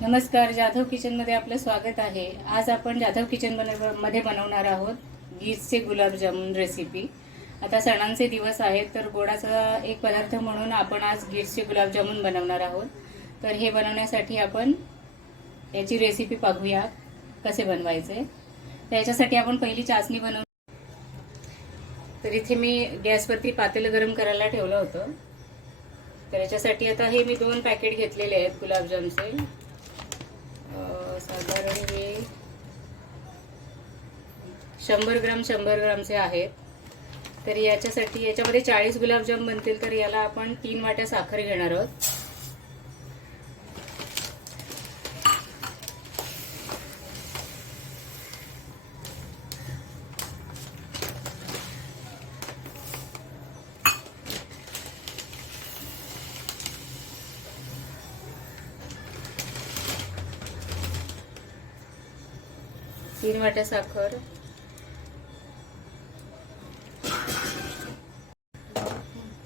नमस्कार, जाधव किचनमध्ये आपलं स्वागत आहे। आज आपण जाधव किचन मध्ये बनवणार आहोत गीरचे गुलाबजामुन रेसिपी। आता सणांचे दिवस आहेत तर गोडाचा एक पदार्थ म्हणून आपण आज गीरचे गुलाबजामुन बनवणार आहोत। तर हे बनवण्यासाठी आपण याची रेसिपी पाहूया कसे बनवायचे। त्याच्यासाठी आपण पहिली चासणी बनवू। तर इथे मी गॅसवरती पातेलं गरम करायला ठेवलं होतं। तर याच्यासाठी आता हे मी 2 पॅकेट घेतलेले आहेत गुलाबजामचे। साधारण हे 100 ग्रामचे आहेत। तर याच्यासाठी याच्यामध्ये 40 गुलाबजाम बनतील, तर याला आपण 3 वाट्या साखर घेणार आहोत। तीन वाट्या साखर,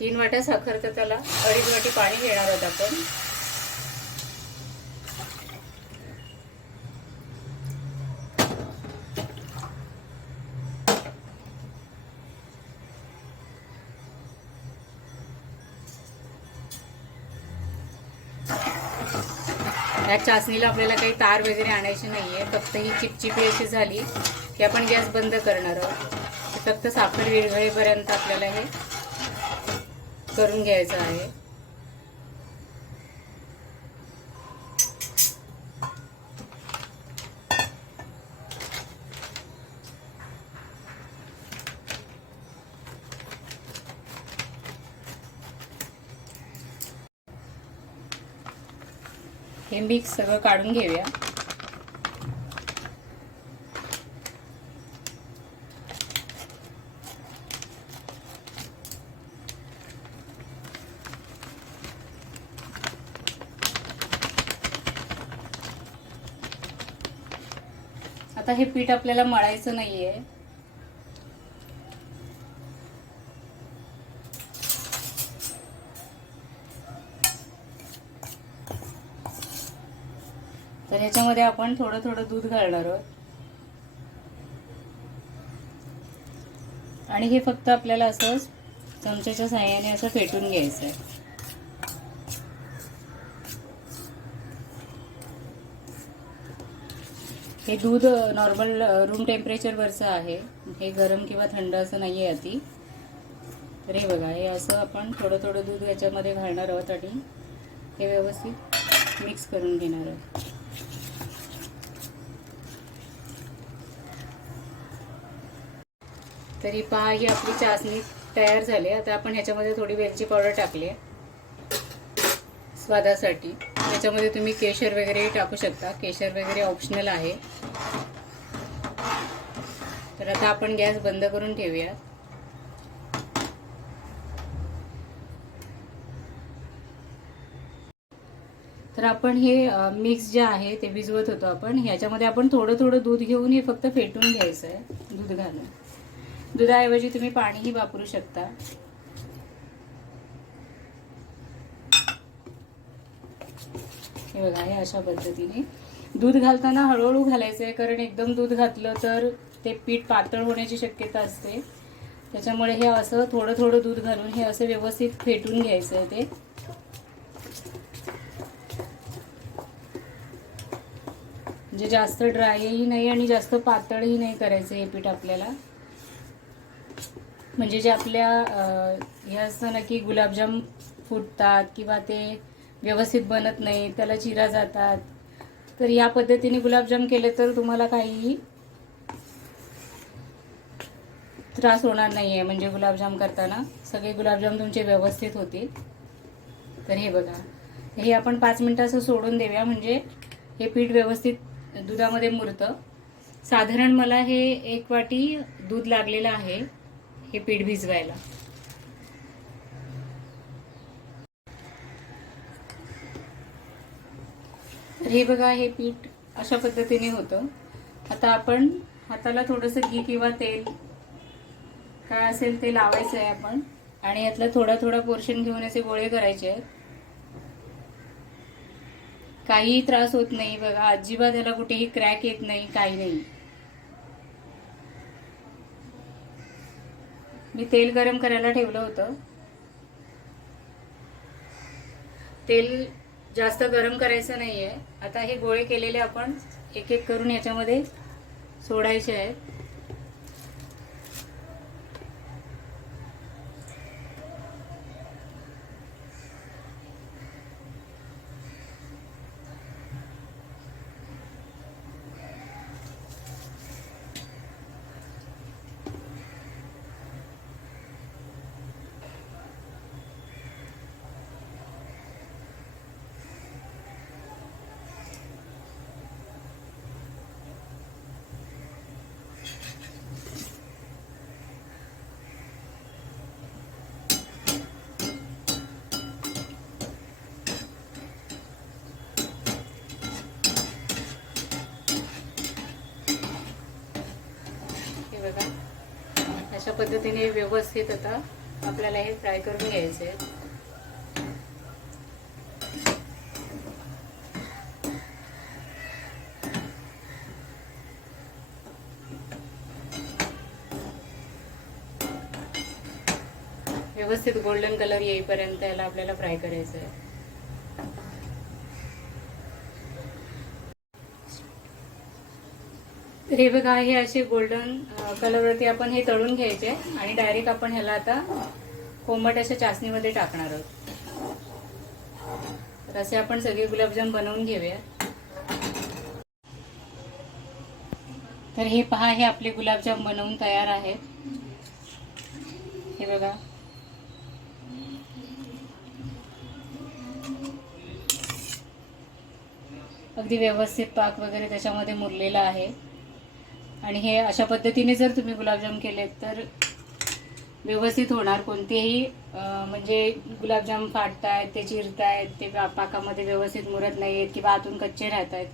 3 वाट्या साखर, तर त्याला 2.5 वाटी पाणी घेणार आहोत आपण। या चासणीला आपल्याला काही तार वगैरे आणायची नाहीये, फक्त ही चिपचिपी अशी झाली की आपण गॅस बंद करणार आहोत। फक्त साखर विरघळेपर्यंत आपल्याला हे करून घ्यायचं आहे। हे मिक्स सगळं काढून घेऊया। आता हे पीठ आपल्याला मळायचं नाहीये। तर ह्याच्यामध्ये आपण थोडं थोडं दूध घालणार आहोत आणि हे फक्त आपल्याला असं चमच्याच्या साहाय्याने असं फेटून घ्यायचं आहे। हे दूध नॉर्मल रूम टेम्परेचरवरचं आहे, हे गरम किंवा थंड असं नाही आहे अति। तर हे बघा, हे असं आपण थोडं थोडं दूध याच्यामध्ये घालणार आहोत आणि हे व्यवस्थित मिक्स करून घेणार आहोत। तरी पहा, ही आपली चासणी तयार झाली। आता आपण ह्याच्यामध्ये थोडी वेलची पावडर टाकली स्वादासाठी। याच्यामध्ये तुम्ही केशर वगैरे टाकू शकता, केशर वगैरे ऑप्शनल आहे। तर आता आपण गॅस बंद करून ठेवूया। तर आपण हे मिक्स जे आहे ते भिजवत होतो आपण, ह्याच्यामध्ये आपण थोडं थोडं दूध घेऊन हे फक्त फेटून घ्यायचं आहे दूध घालून। दुधाऐवजी तुम्ही पाणीही वापरू शकता। हे बघा, हे अशा पद्धतीने दूध घालताना हळूहळू घालायचं आहे, कारण एकदम दूध घातलं तर ते पीठ पातळ होण्याची शक्यता असते। त्याच्यामुळे हे असं थोडं थोडं दूध घालून हे असं व्यवस्थित फेटून घ्यायचं आहे ते। म्हणजे जास्त ड्रायही नाही आणि जास्त पातळही नाही करायचं हे पीठ आपल्याला। म्हणजे जे आपल्या हे असतं ना की गुलाबजाम फुटतात किंवा ते व्यवस्थित बनत नाही, त्याला चिरा जातात, तर या पद्धतीने गुलाबजाम केले तर तुम्हाला काहीही त्रास होणार नाही आहे। म्हणजे गुलाबजाम करताना सगळे गुलाबजाम तुमचे व्यवस्थित होतील। तर हे बघा, हे आपण 5 मिनिटं असं सोडून देऊया, म्हणजे हे पीठ व्यवस्थित दुधामध्ये मुरतं। साधारण मला हे 1 वाटी दूध लागलेलं आहे हे पीठ भिजवायला। तर हे बघा, हे पीठ अशा पद्धतीने होतं। आता आपण हाताला थोडंसं घी किंवा तेल काय असेल ते लावायचं आहे आपण, आणि यातला थोडा थोडा पोर्शन घेऊन असे गोळे करायचे आहेत। काहीही त्रास होत नाही बघा, अजिबात याला कुठेही क्रॅक येत नाही, काही नाही. मी तेल गरम करायला ठेवलं होतं. तेल जास्त गरम करायचं नाहीये. आता हे गोळे केलेले आपण एक एक करून याच्यामध्ये सोडायचे आहेत. हे बघा, अशा पद्धतीने व्यवस्थित आता आपल्याला हे फ्राय करून घ्यायचे आहे. व्यवस्थित गोल्डन कलर येईपर्यंत याला आपल्याला फ्राय करायचं आहे. तर हे बघा, हे असे गोल्डन कलरवरती आपण हे तळून घ्यायचे आणि डायरेक्ट आपण ह्याला आता कोमट अशा चासणीमध्ये टाकणार आहोत. तर असे आपण सगळे गुलाबजाम बनवून घेऊया. तर हे पहा, हे आपले गुलाबजाम बनवून तयार आहेत. हे बघा, अगदी व्यवस्थित पाक वगैरे त्याच्यामध्ये मुरलेला आहे. आणि हे अशा पद्धतीने जर तुम्ही गुलाबजाम केलेत तर व्यवस्थित होणार. कोणतेही म्हणजे गुलाबजाम फाटतायत, ते चिरतायत, ते पाकामध्ये व्यवस्थित मुरत नाहीत किंवा आतून कच्चे राहत आहेत,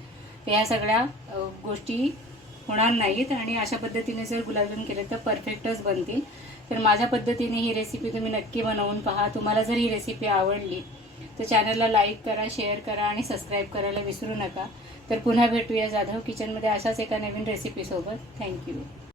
तर ह्या सगळ्या गोष्टी होणार नाहीत. आणि अशा पद्धतीने जर गुलाबजाम केले तर परफेक्टच बनतील. तर माझ्या पद्धतीने ही रेसिपी तुम्ही नक्की बनवून पहा. तुम्हाला जर ही रेसिपी आवडली तर चॅनलला लाईक करा, शेअर करा आणि सबस्क्राईब करायला विसरू नका. तर पुन्हा भेटूया जाधव किचनमध्ये अशाच एका नवीन रेसिपीसोबत. थँक्यू.